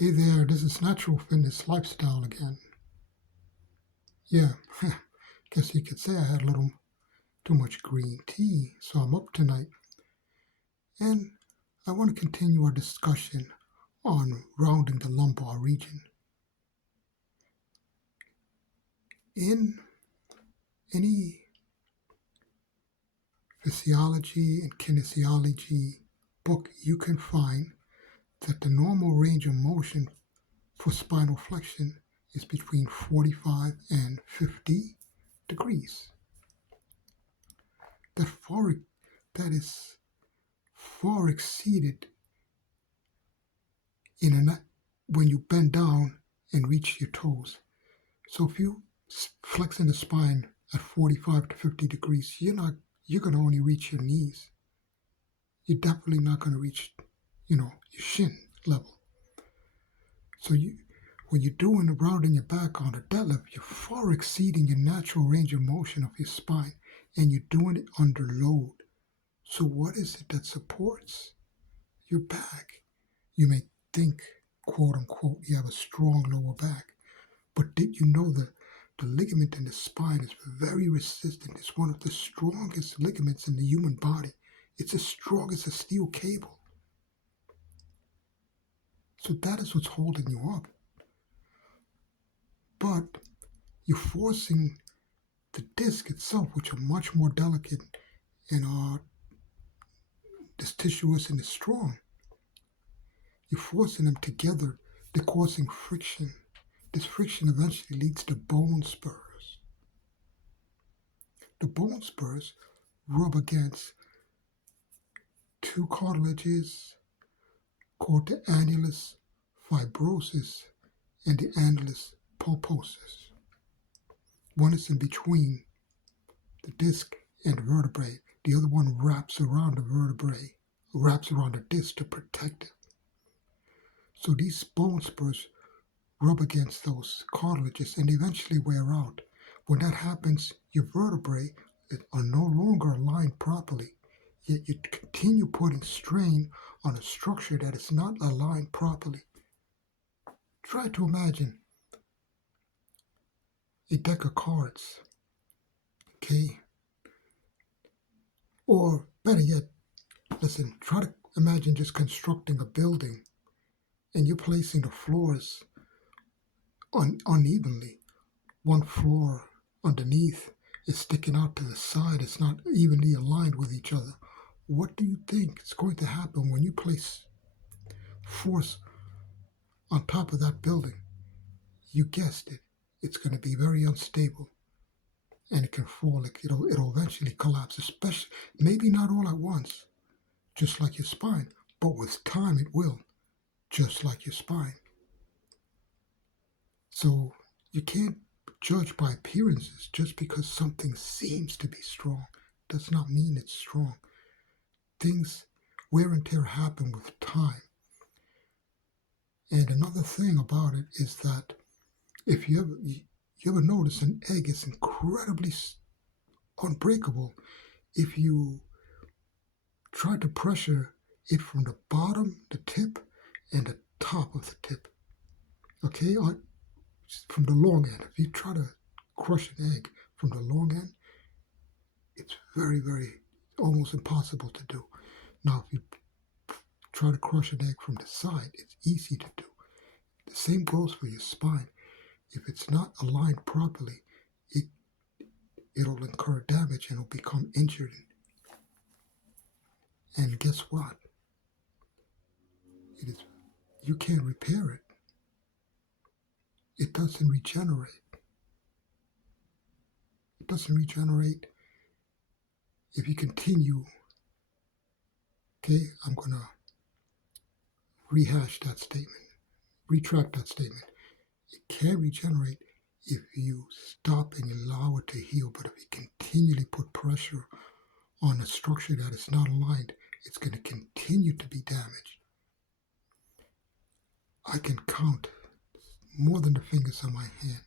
Hey there, this is Natural Fitness Lifestyle again. Yeah, guess you could say I had a little too much green tea, so I'm up tonight. And I want to continue our discussion on rounding the lumbar region. In any physiology and kinesiology book, you can find that the normal range of motion for spinal flexion is between 45 and 50 degrees. That far that is far exceeded when you bend down and reach your toes. So if you flex in the spine at 45 to 50 degrees, you're going to only reach your knees. You're definitely not going to reach, your shin level. So when you're doing the rounding your back on a deadlift, you're far exceeding your natural range of motion of your spine, and you're doing it under load. So what is it that supports your back? You may think, quote unquote, you have a strong lower back. But did you know that the ligament in the spine is very resistant? It's one of the strongest ligaments in the human body. It's as strong as a steel cable. So that is what's holding you up. But you're forcing the disc itself, which are much more delicate and this tissue isn't as strong. You're forcing them together. They're causing friction. This friction eventually leads to bone spurs. The bone spurs rub against two cartilages called the annulus fibrosus and the annulus pulposus. One is in between the disc and the vertebrae. The other one wraps around the vertebrae, wraps around the disc to protect it. So these bone spurs rub against those cartilages and they eventually wear out. When that happens, your vertebrae are no longer aligned properly, yet you continue putting strain on a structure that is not aligned properly. Try to imagine a deck of cards, okay? Or better yet, listen, try to imagine just constructing a building and you're placing the floors unevenly. One floor underneath is sticking out to the side. It's not evenly aligned with each other. What do you think is going to happen when you place force on top of that building? You guessed it. It's going to be very unstable and it can fall. It'll eventually collapse, especially maybe not all at once, just like your spine, but with time it will, just like your spine. So you can't judge by appearances. Just because something seems to be strong does not mean it's strong. Things, wear and tear happen with time. And another thing about it is that if you ever notice an egg is incredibly unbreakable if you try to pressure it from the bottom, the tip, and the top of the tip. Okay, from the long end. If you try to crush an egg from the long end, it's very, very almost impossible to do. Now, if you try to crush an egg from the side, it's easy to do. The same goes for your spine. If it's not aligned properly, it'll incur damage and it'll become injured. And guess what? You can't repair it. It doesn't regenerate. It doesn't regenerate if you continue. Okay, I'm going to retract that statement. It can regenerate if you stop and allow it to heal, but if you continually put pressure on a structure that is not aligned, it's going to continue to be damaged. I can count more than the fingers on my hand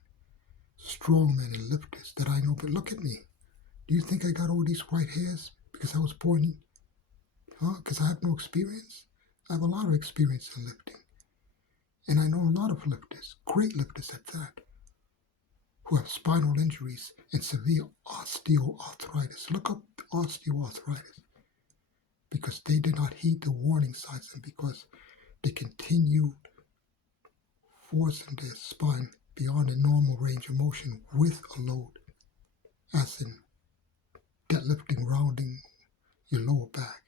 strongmen and lifters that I know, but look at me. Do you think I got all these white hairs because I was born in? Because I have no experience? I have a lot of experience in lifting. And I know a lot of lifters, great lifters at that, who have spinal injuries and severe osteoarthritis. Look up osteoarthritis, because they did not heed the warning signs and because they continued forcing their spine beyond the normal range of motion with a load, as in deadlifting, rounding your lower back.